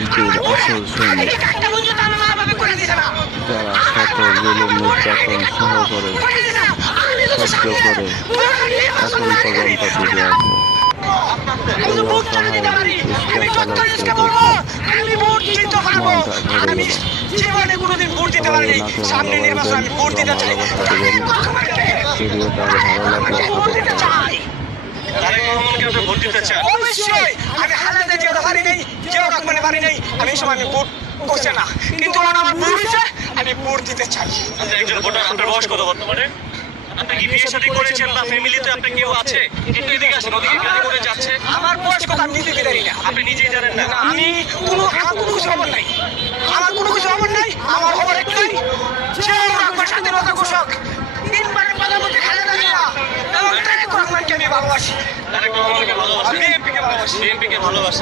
বিএনপির আসল সৈনিক, যারা শত জুলুম নির্যাতন সহ করে সহ্য করে এখন পর্যন্ত টিকে আছে। এই অসহায় রিক্সা চালককে দেখে মনটা ভরে গেল। সবাই ওনাকে ভালোবাসবেন এবং ভালোবাসা দেবেন। ভিডিওটা ভালো লাগলে আমি ভোট দিতে চাই। একজন ভোটার, আপনার বয়স কত বর্তমানে? আপনি কি বিয়ে শাদী করেছেন বা ফ্যামিলিতে আপনার কেউ আছে? একটু এদিকে আসেন, ওদিকে গাড়ি করে যাচ্ছে। আমার বয়স কত আমি নিজে জানি না। আপনি নিজেই জানেন না? আমি আমার কোনো কিছু খবর নাই, আমার কোনো কিছু খবর নাই। আমার খবর একটাই, জিয়াউর রহমান স্বাধীনতা ঘোষক, তিনবারের প্রধানমন্ত্রী খালেদা জিয়া এবং তারেক রহমানকে আমি ভালোবাসি। তারেক রহমানকে ভালোবাসি, বিএনপিকে ভালোবাসি, বিএনপিকে ভালোবাসি।